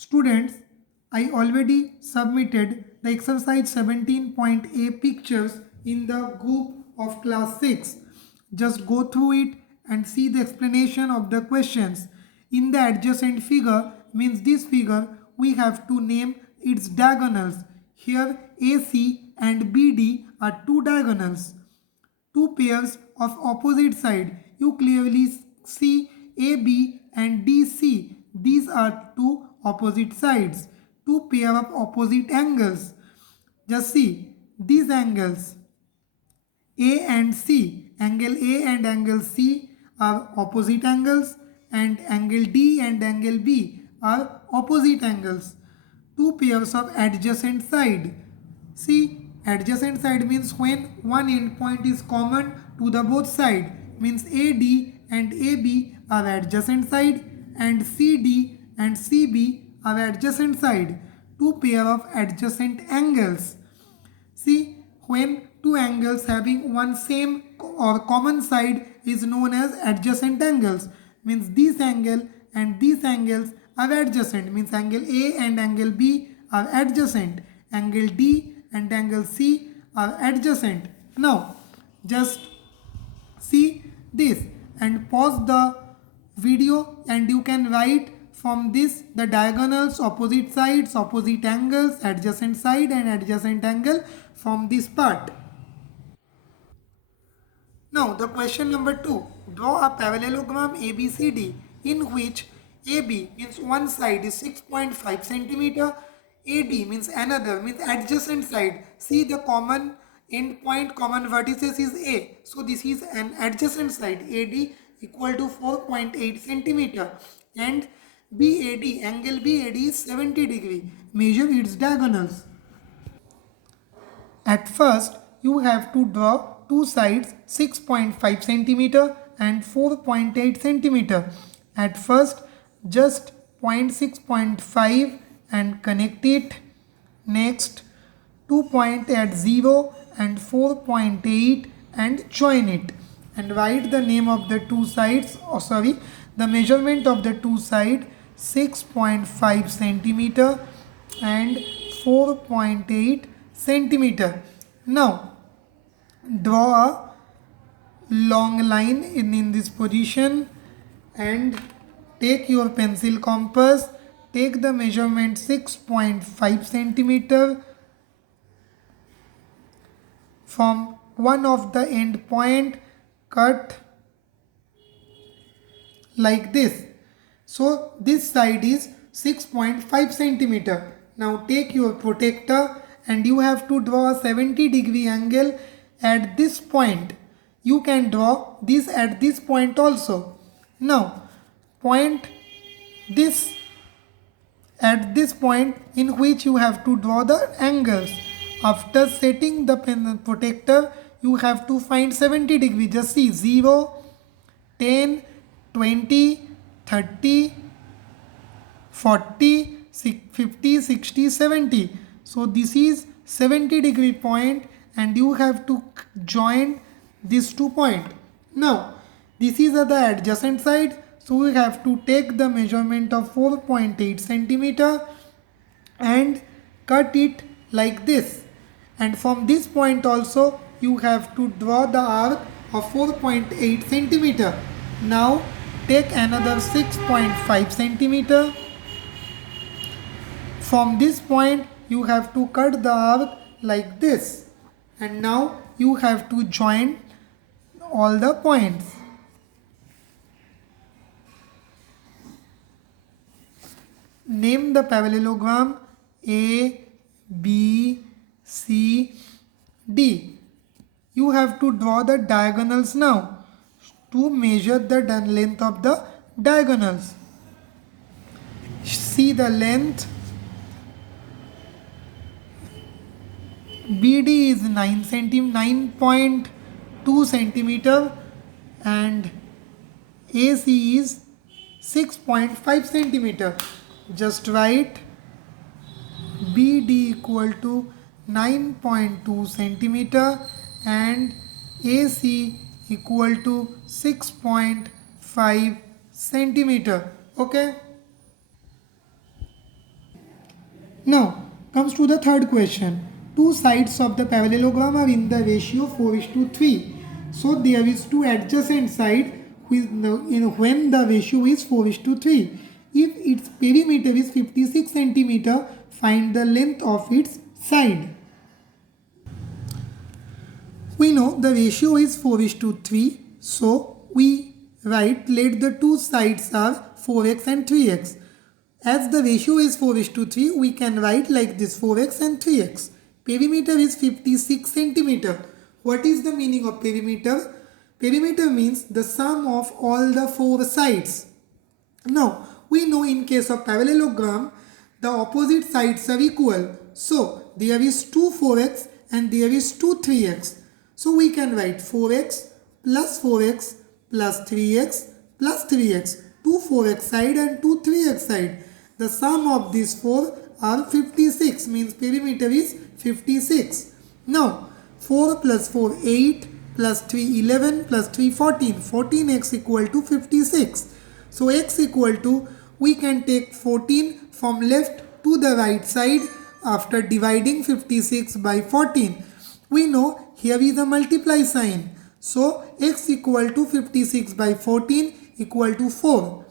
Students, I already submitted the exercise 17.a pictures in the group of class 6. Just go through it and see the explanation of the questions. In the adjacent figure, means this figure, we have to name its diagonals. Here AC and BD are two diagonals, two pairs of opposite side. You clearly see AB and DC. These are two opposite sides, two pair of opposite angles. Just see these angles A and C. Angle A and angle C are opposite angles, and angle D and angle B are opposite angles. Two pairs of adjacent side. See, adjacent side means when one endpoint is common to the both side, means AD and AB are adjacent side and CD and CB are adjacent side. Two pair of adjacent angles. See, when two angles having one same or common side is known as adjacent angles. Means this angle and these angles are adjacent. Means angle A and angle B are adjacent. Angle D and angle C are adjacent. Now, just see this and pause the video and you can write from this the diagonals, opposite sides, opposite angles, adjacent side and adjacent angle from this part. Now the question number 2. Draw a parallelogram ABCD in which AB means one side is 6.5 centimeter, AD means another means adjacent side. See the common end point, common vertices is A. So this is an adjacent side, AD equal to 4.8 centimeter, and BAD, angle BAD is 70 degree. Measure its diagonals. At first, you have to draw two sides 6.5 centimeter and 4.8 centimeter. At first, just point 6.5 and connect it. Next, 2 point at 0 and 4.8 and join it. And write the name of the two sides, the measurement of the two sides 6.5 centimeter and 4.8 centimeter. Now draw a long line in this position and take your pencil compass, take the measurement 6.5 centimeter from one of the end point, cut like this. So this side is 6.5 centimeter. Now take your protractor and you have to draw a 70 degree angle at this point. You can draw this at this point also. Now point this at this point in which you have to draw the angles. After setting the pen protector, you have to find 70 degree. Just see 0, 10, 20, 30, 40, 50, 60, 70. So this is 70 degree point and you have to join these two points. Now this is at the adjacent side. So we have to take the measurement of 4.8 centimeter and cut it like this. And from this point also you have to draw the arc of 4.8 centimeter. Now take another 6.5 centimeter. From this point you have to cut the arc like this. And now you have to join all the points. Name the parallelogram A, B, C, D. You have to draw the diagonals now to measure the length of the diagonals. See the length. BD is 9.2 centimeter and AC is 6.5 centimeter. Just write BD equal to 9.2 centimeter and AC equal to 6.5 centimeter. Okay. Now comes to the third question. Two sides of the parallelogram are in the ratio 4:3. So there is two adjacent sides when the ratio is 4:3. If its perimeter is 56 centimeter, find the length of its side. We know the ratio is 4:3. So we write let the two sides are 4x and 3x. As the ratio is 4:3, we can write like this 4x and 3x. Perimeter is 56 centimeter. What is the meaning of perimeter? Perimeter means the sum of all the four sides. Now, we know in case of parallelogram, the opposite sides are equal. So, there is 2 4x and there is 2 3x. So, we can write 4x plus 4x plus 3x plus 3x. 2 4x side and 2 3x side. The sum of these four are 56, means perimeter is 56. Now, 4 plus 4 8 plus 3 11 plus 3 14. 14x equal to 56. So x equal to, we can take 14 from left to the right side after dividing 56 by 14. We know here is a multiply sign. So x equal to 56 by 14 equal to 4.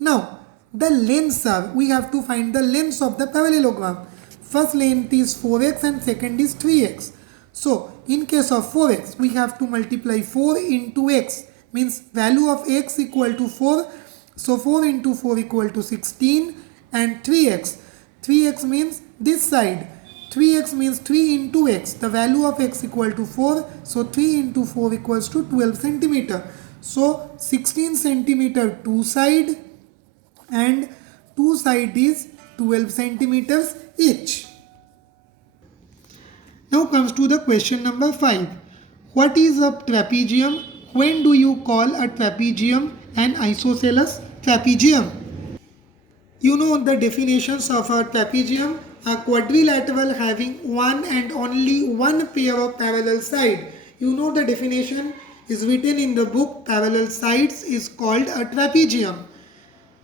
Now the lengths are, we have to find the lengths of the parallelogram. First length is 4x and second is 3x. So in case of 4x, we have to multiply 4 into x, means value of x equal to 4. So 4 into 4 equal to 16, and 3x. 3x means this side. 3x means 3 into x. The value of x equal to 4. So 3 into 4 equals to 12 centimeter. So 16 centimeter two side and two side is 12 centimeters each. Now comes to the question number 5. What is a trapezium? When do you call a trapezium an isosceles trapezium? You know the definitions of a trapezium: a quadrilateral having one and only one pair of parallel sides. You know the definition is written in the book. Parallel sides is called a trapezium.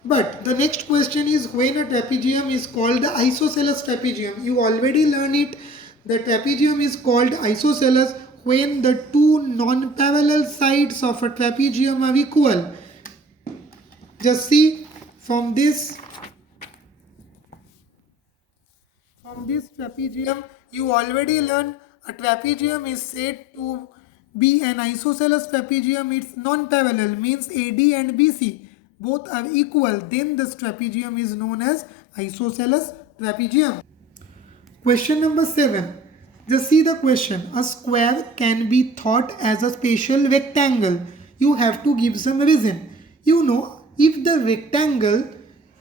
But the next question is when a trapezium is called the isosceles trapezium. You already learned it. The trapezium is called isosceles when the two non-parallel sides of a trapezium are equal. Just see from this trapezium, you already learned a trapezium is said to be an isosceles trapezium. It's non-parallel, means AD and BC both are equal. Then this trapezium is known as isosceles trapezium. Question number 7. Just see the question. A square can be thought as a special rectangle. You have to give some reason. You know, if the rectangle,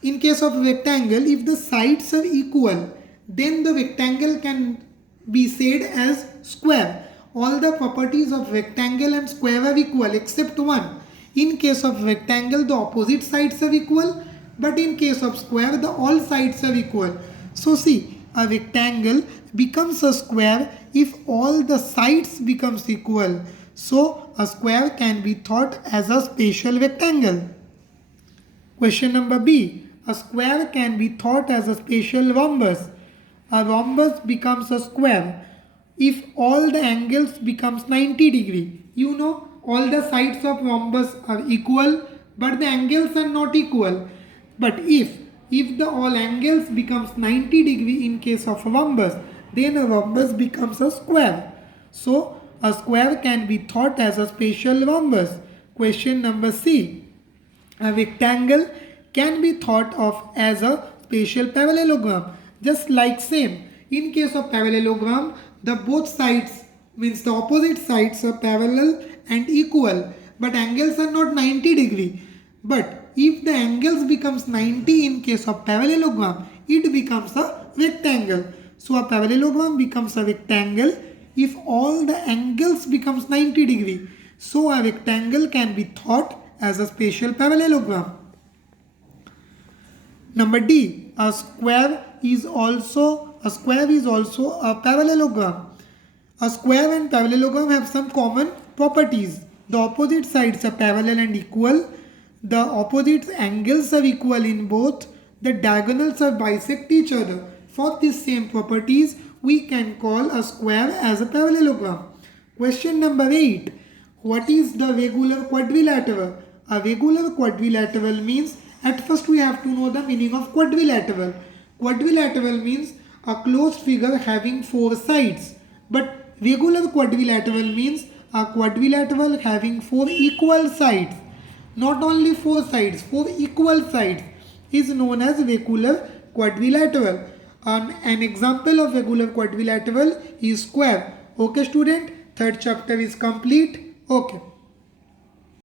in case of rectangle, if the sides are equal, then the rectangle can be said as square. All the properties of rectangle and square are equal except one. In case of rectangle, the opposite sides are equal, but in case of square, the all sides are equal. So see, a rectangle becomes a square if all the sides becomes equal. So a square can be thought as a special rectangle. Question number B. A square can be thought as a special rhombus. A rhombus becomes a square if all the angles becomes 90 degree. You know, all the sides of rhombus are equal, but the angles are not equal. But if the all angles becomes 90 degree in case of rhombus, then a rhombus becomes a square. So a square can be thought as a special rhombus. Question number C. A rectangle can be thought of as a special parallelogram. Just like same. In case of parallelogram, the both sides, means the opposite sides, are parallel and equal, but angles are not 90 degree. But if the angles becomes 90 in case of parallelogram, it becomes a rectangle. So a parallelogram becomes a rectangle if all the angles becomes 90 degree. So a rectangle can be thought as a special parallelogram. Number D. A square is also a parallelogram. A square and parallelogram have some common properties. The opposite sides are parallel and equal. The opposite angles are equal in both. The diagonals are bisect each other. For these same properties, we can call a square as a parallelogram. Question number 8. What is the regular quadrilateral? A regular quadrilateral means, at first we have to know the meaning of quadrilateral. Quadrilateral means a closed figure having 4 sides. But regular quadrilateral means a quadrilateral having 4 equal sides. Not only 4 sides, 4 equal sides is known as regular quadrilateral. An example of regular quadrilateral is square. Okay student, third chapter is complete. Okay.